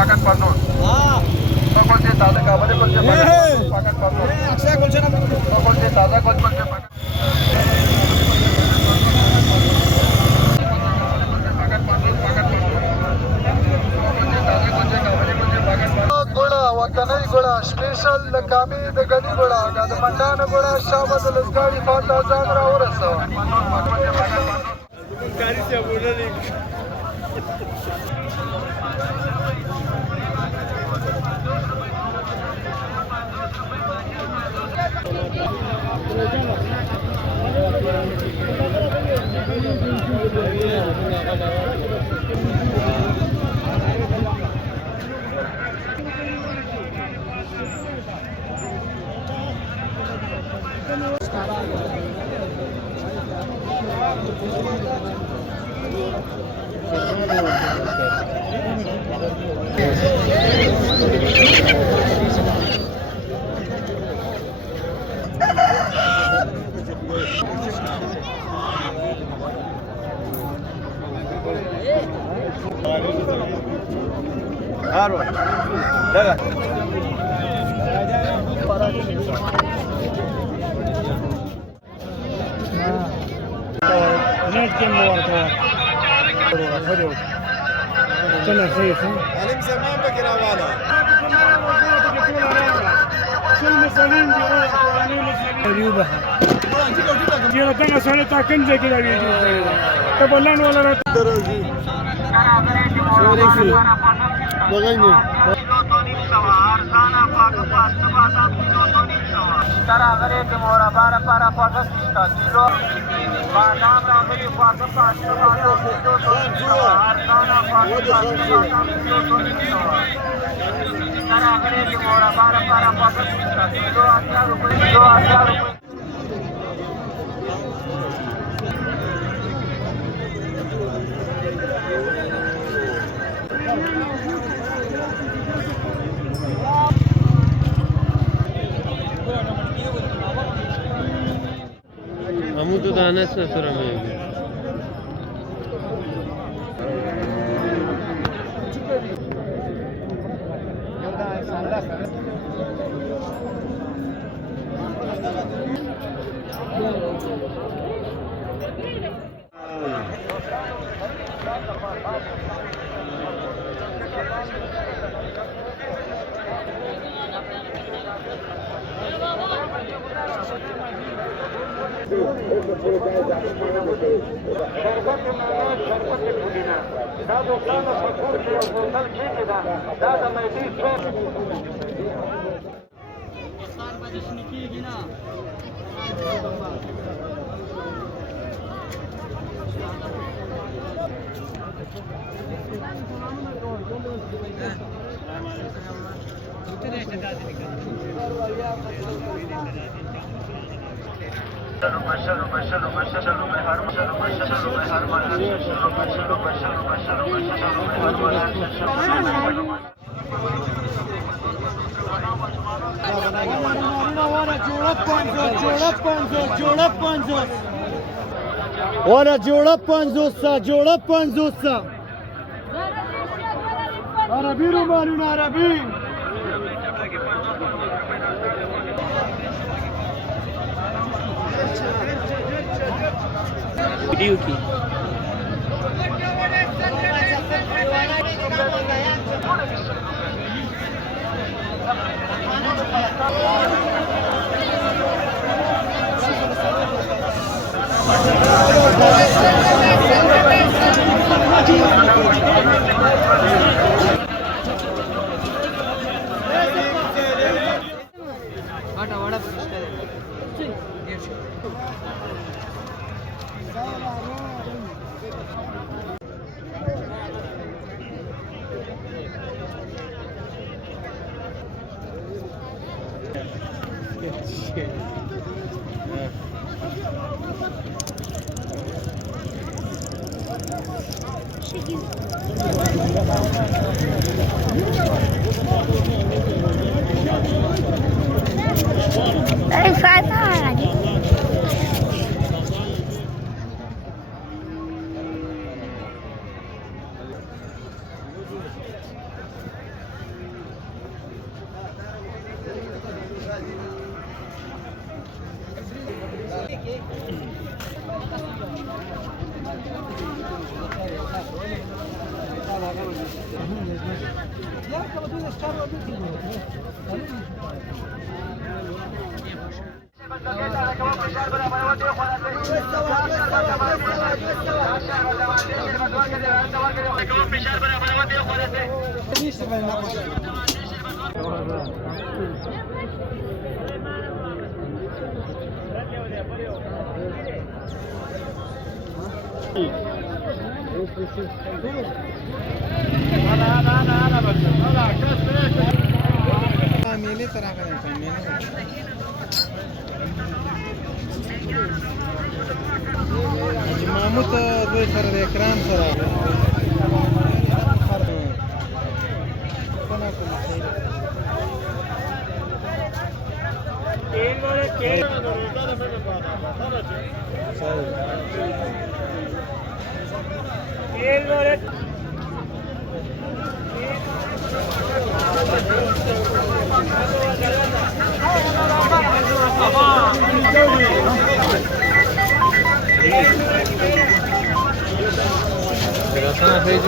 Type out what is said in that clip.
paket pandus kolte taze kabale kolte paket pandus akshay kolche na kolte taza kolte paket गोळा वतनई गोळा special कामी the Ghani गोळा गाद मंडान गोळा शाबद लसगाडी 5000 और असा गाडी से बोलले नेट के मोर तो चलो सही है علم زمان بكره وانا شو المسؤولين بيقولوا قوانين المسؤولين جينا تنا سنه تاكن زي كده فيديو تبلان ولا درجي سوري بغني ارزانا پاک پاست بازار ترا غره के मोरा बार पारा पागस का किलो बादाम रागरी पाक पास्त बाजार ارزانا पाक पास्त बाजार तरा غره के मोरा बार पारा पागस का किलो 8000 रुपए हमू तो दाना ससुर में Ora jola panzosa Arabi rumalun Arabi video की Ay, fatal. मेले तरह का मामूत द्वे sir Akram sir Sana fez